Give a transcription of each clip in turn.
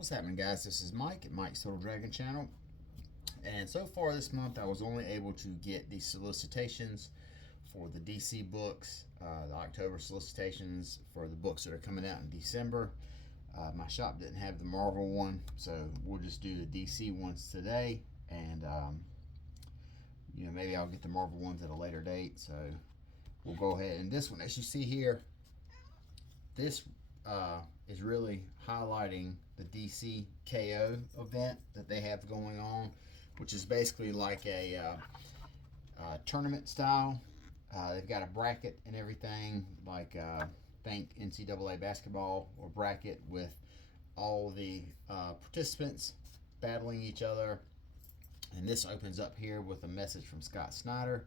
What's happening, guys? This is Mike at Mike's Total Dragon Channel. And so far this month, I was only able to get the solicitations for the DC books, the October solicitations for the books that are coming out in December. My shop didn't have the Marvel one, so we'll just do the DC ones today. And, maybe I'll get the Marvel ones at a later date. So we'll go ahead. And this one, as you see here, this is really highlighting the DC KO event that they have going on, which is basically like a tournament style. They've got a bracket and everything, like think NCAA basketball or bracket with all the participants battling each other. And this opens up here with a message from Scott Snyder.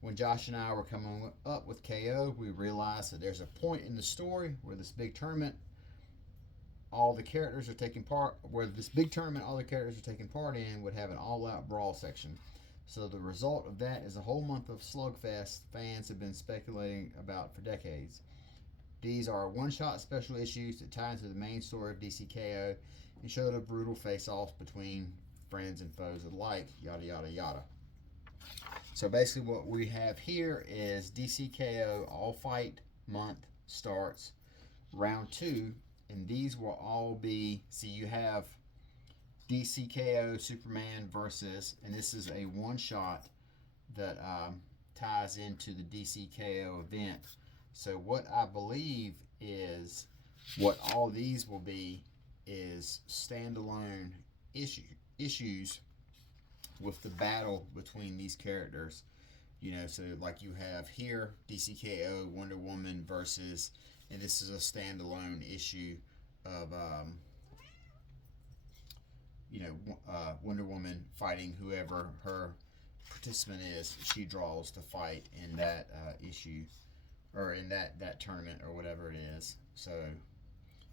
When Josh and I were coming up with KO, we realized that there's a point in the story where this big tournament, all the characters are taking part, where this big tournament all the characters are taking part in would have an all-out brawl section. So the result of that is a whole month of slugfest fans have been speculating about for decades. These are one-shot special issues that tie into the main story of DCKO and show the brutal face-offs between friends and foes alike, yada yada yada. So basically what we have here is DCKO All Fight Month starts round 2, and these will all be, see, you have DCKO Superman versus, and this is a one-shot that ties into the DCKO event. So what I believe is what all these will be is standalone issues with the battle between these characters. So like you have here DCKO Wonder Woman versus, and this is a standalone issue of Wonder Woman fighting whoever her participant is she draws to fight in that issue, or in that tournament, or whatever it is. So,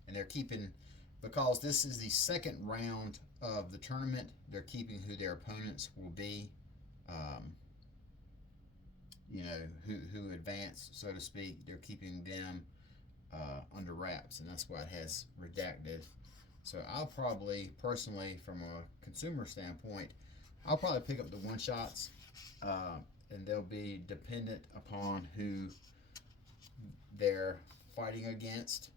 and they're keeping, because this is the second round of the tournament, they're keeping who their opponents will be, who advance, so to speak. They're keeping them under wraps, and that's why it has redacted. So I'll probably, personally, from a consumer standpoint, I'll probably pick up the one-shots, and they'll be dependent upon who they're fighting against.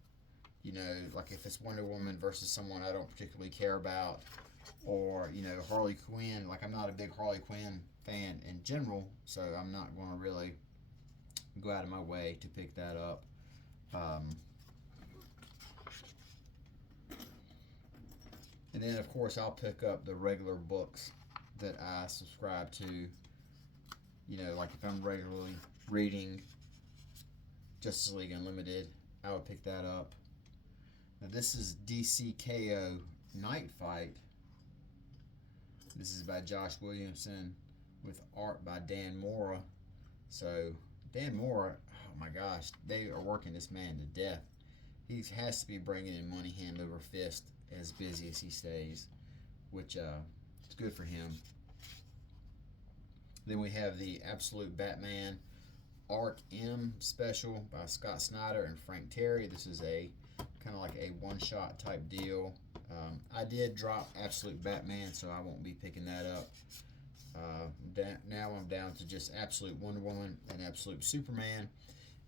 Like if it's Wonder Woman versus someone I don't particularly care about, or, Harley Quinn. Like, I'm not a big Harley Quinn fan in general, so I'm not going to really go out of my way to pick that up. And then, of course, I'll pick up the regular books that I subscribe to. Like if I'm regularly reading Justice League Unlimited, I would pick that up. Now this is DCKO Night Fight. This is by Josh Williamson with art by Dan Mora. So Dan Mora, oh my gosh, they are working this man to death. He has to be bringing in money hand over fist, as busy as he stays, which is good for him. Then we have the Absolute Batman Arc M special by Scott Snyder and Frank Terry. This is a kind of like a one-shot type deal. I did drop Absolute Batman, so I won't be picking that up. Now I'm down to just Absolute Wonder Woman and Absolute Superman.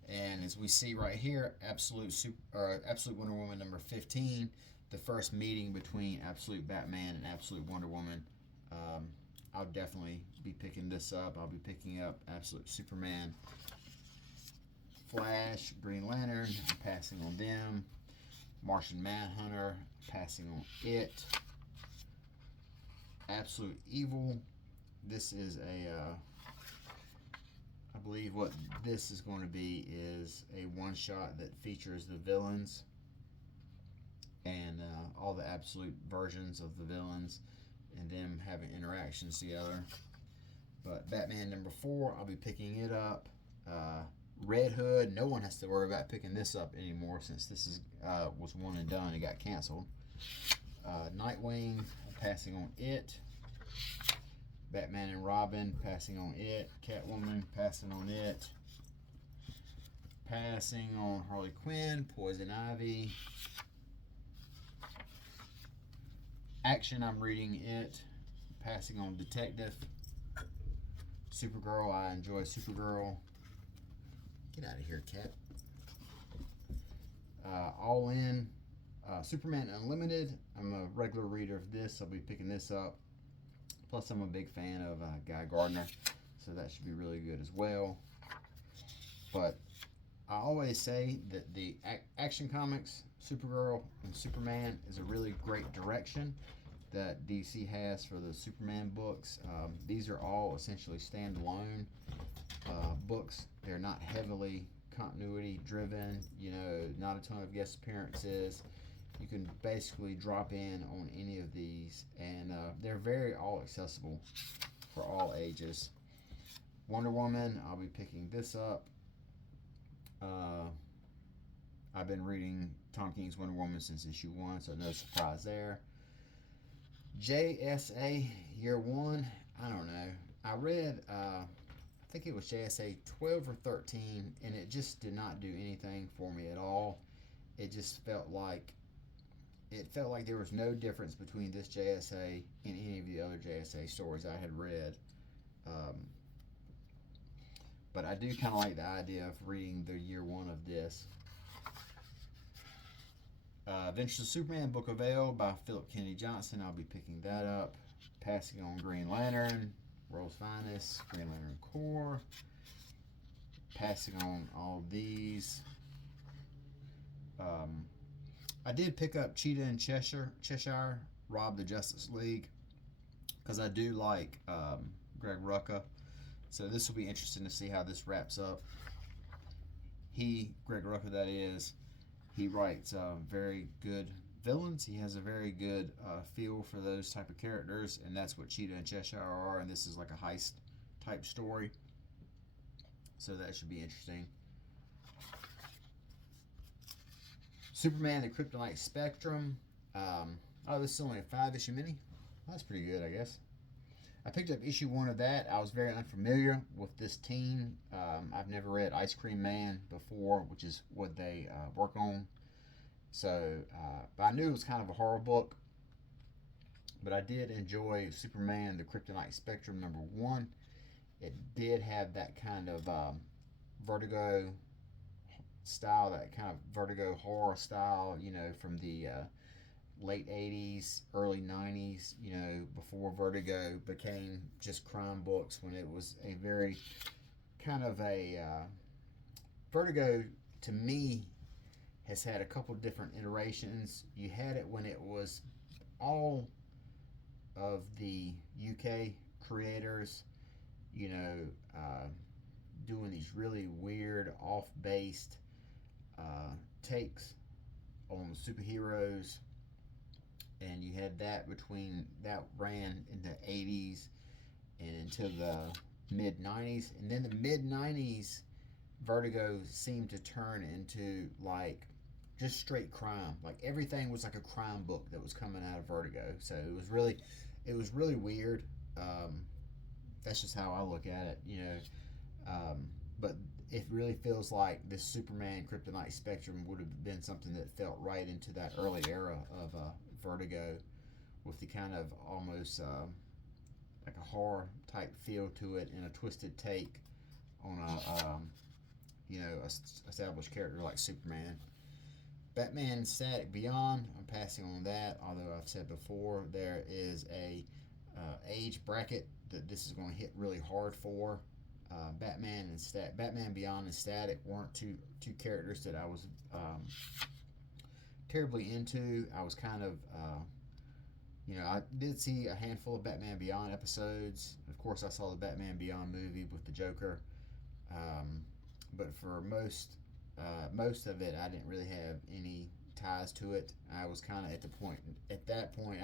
And as we see right here, Absolute Wonder Woman number 15, the first meeting between Absolute Batman and Absolute Wonder Woman. I'll definitely be picking this up. I'll be picking up Absolute Superman, Flash, Green Lantern, passing on them. Martian Manhunter, passing on it. Absolute Evil. This is I believe what this is going to be is a one-shot that features the villains and all the absolute versions of the villains and them having interactions together. But Batman number 4, I'll be picking it up. Red Hood, no one has to worry about picking this up anymore since this is was one and done. It got canceled. Nightwing, passing on it. Batman and Robin, passing on it. Catwoman, passing on it. Passing on Harley Quinn, Poison Ivy. Action, I'm reading it. Passing on Detective. Supergirl, I enjoy Supergirl. Get out of here, cat. All In. Superman Unlimited. I'm a regular reader of this. I'll be picking this up. Plus, I'm a big fan of Guy Gardner, so that should be really good as well. But I always say that the Action Comics, Supergirl, and Superman is a really great direction that DC has for the Superman books. These are all essentially standalone books. They're not heavily continuity driven, not a ton of guest appearances. You can basically drop in on any of these, and they're very all accessible for all ages. Wonder Woman, I'll be picking this up. I've been reading Tom King's Wonder Woman since issue 1, so no surprise there. JSA Year 1, I don't know. I read, I think it was JSA 12 or 13, and it just did not do anything for me at all. It just felt like there was no difference between this JSA and any of the other JSA stories I had read. But I do kind of like the idea of reading the year 1 of this. Adventures of Superman, Book of Ale by Philip Kennedy Johnson. I'll be picking that up. Passing on Green Lantern, World's Finest, Green Lantern Corps. Passing on all these. I did pick up Cheetah in Cheshire, Rob the Justice League, because I do like Greg Rucka. So this will be interesting to see how this wraps up. Greg Rucka that is, he writes very good villains. He has a very good feel for those type of characters, and that's what Cheetah and Cheshire are, and this is like a heist type story. So that should be interesting. Superman, the Kryptonite Spectrum. This is only a 5-issue mini. That's pretty good, I guess. I picked up issue 1 of that. I was very unfamiliar with this team. I've never read Ice Cream Man before, which is what they work on. So, but I knew it was kind of a horror book. But I did enjoy Superman, the Kryptonite Spectrum #1. It did have that kind of Vertigo style, that kind of Vertigo horror style, from the late 80s, early 90s, before Vertigo became just crime books, when it was a very kind of a Vertigo, to me, has had a couple different iterations. You had it when it was all of the UK creators, doing these really weird, off-based takes on superheroes, and you had that ran in the 80s and into the mid-90s, and then the mid-90s Vertigo seemed to turn into like just straight crime. Like everything was like a crime book that was coming out of Vertigo. So it was really weird. That's just how I look at it, but it really feels like this Superman Kryptonite Spectrum would have been something that felt right into that early era of Vertigo, with the kind of almost like a horror type feel to it, and a twisted take on a established character like Superman. Batman Static Beyond, I'm passing on that, although I've said before there is a age bracket that this is going to hit really hard for. Batman Beyond and Static weren't two characters that I was terribly into. I was kind of I did see a handful of Batman Beyond episodes. Of course, I saw the Batman Beyond movie with the Joker, but for most of it, I didn't really have any ties to it. I was kind of at that point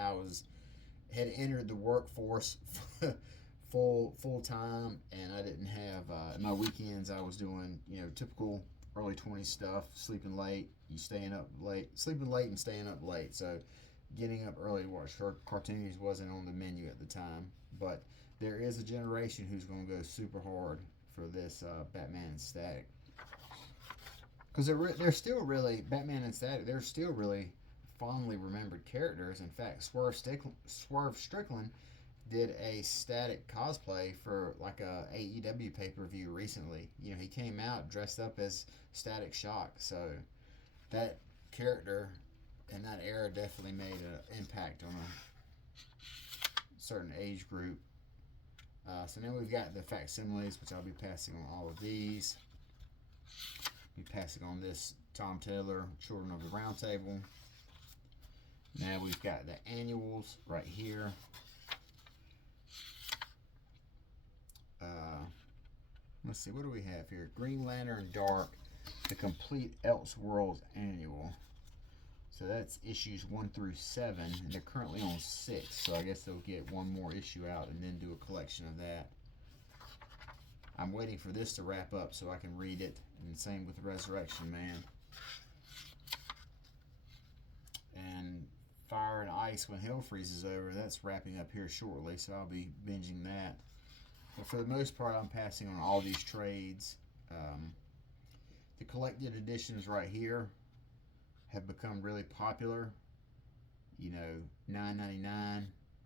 had entered the workforce full time, and I didn't have my weekends. I was doing typical early 20s stuff, sleeping late, sleeping late and staying up late. So getting up early to watch cartoons wasn't on the menu at the time. But there is a generation who's going to go super hard for this Batman and Static, because they're still really Batman and Static. They're still really fondly remembered characters. In fact, Swerve Strickland did a Static cosplay for like a AEW pay-per-view recently. You know, he came out dressed up as Static Shock. So that character in that era definitely made an impact on a certain age group. So now we've got the facsimiles, which I'll be passing on all of these. I'll be passing on this Tom Taylor, Children of the Round Table. Now we've got the annuals right here. Let's see, what do we have here? Green Lantern Dark, the complete Elseworlds annual. So that's issues 1 through 7, and they're currently on 6. So I guess they'll get one more issue out and then do a collection of that. I'm waiting for this to wrap up so I can read it, and same with Resurrection Man. And Fire and Ice When Hell Freezes Over, that's wrapping up here shortly, so I'll be binging that. But for the most part, I'm passing on all these trades. The collected editions right here have become really popular. You know, $9.99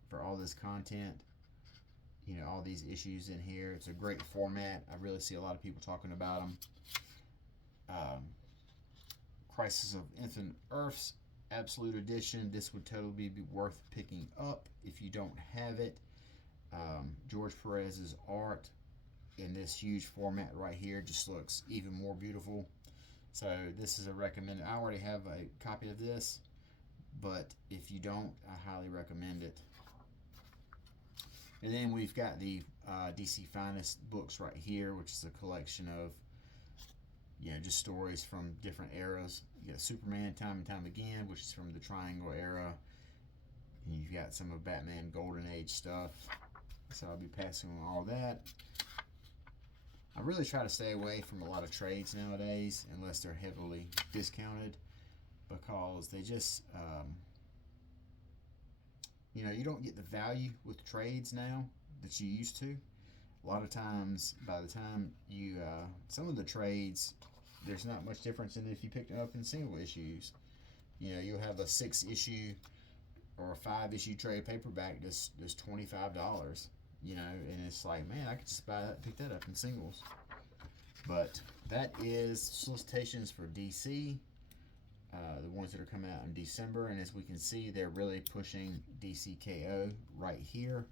for all this content. You know, all these issues in here. It's a great format. I really see a lot of people talking about them. Crisis of Infinite Earths Absolute Edition. This would totally be worth picking up if you don't have it. George Perez's art in this huge format right here just looks even more beautiful. So this is a recommended. I already have a copy of this, but if you don't, I highly recommend it. And then we've got the DC Finest books right here, which is a collection of, you know, just stories from different eras. You got Superman Time and Time Again, which is from the Triangle era. And you've got some of Batman Golden Age stuff. So I'll be passing on all that. I really try to stay away from a lot of trades nowadays, unless they're heavily discounted, because they just, you know, you don't get the value with trades now that you used to. A lot of times, by the time you, some of the trades, there's not much difference in if you picked them up in single issues. You know, you'll have a 6-issue or a 5-issue trade paperback that's $25. You know, and it's like, man, I could just buy that, pick that up in singles. But that is solicitations for DC, the ones that are coming out in December. And as we can see, they're really pushing DC KO right here.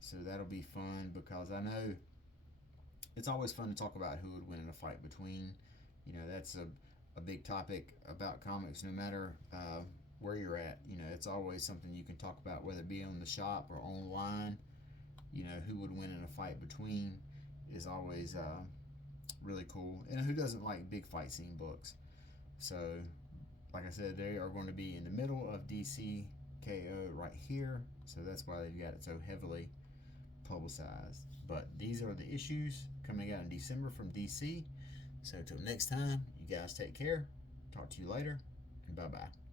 So that'll be fun, because I know it's always fun to talk about who would win in a fight between. You know, that's a big topic about comics, no matter where you're at. You know, it's always something you can talk about, whether it be on the shop or online. You know, who would win in a fight between is always really cool. And who doesn't like big fight scene books? So, like I said, they are going to be in the middle of DC KO right here. So that's why they've got it so heavily publicized. But these are the issues coming out in December from DC. So until next time, you guys take care. Talk to you later, and bye-bye.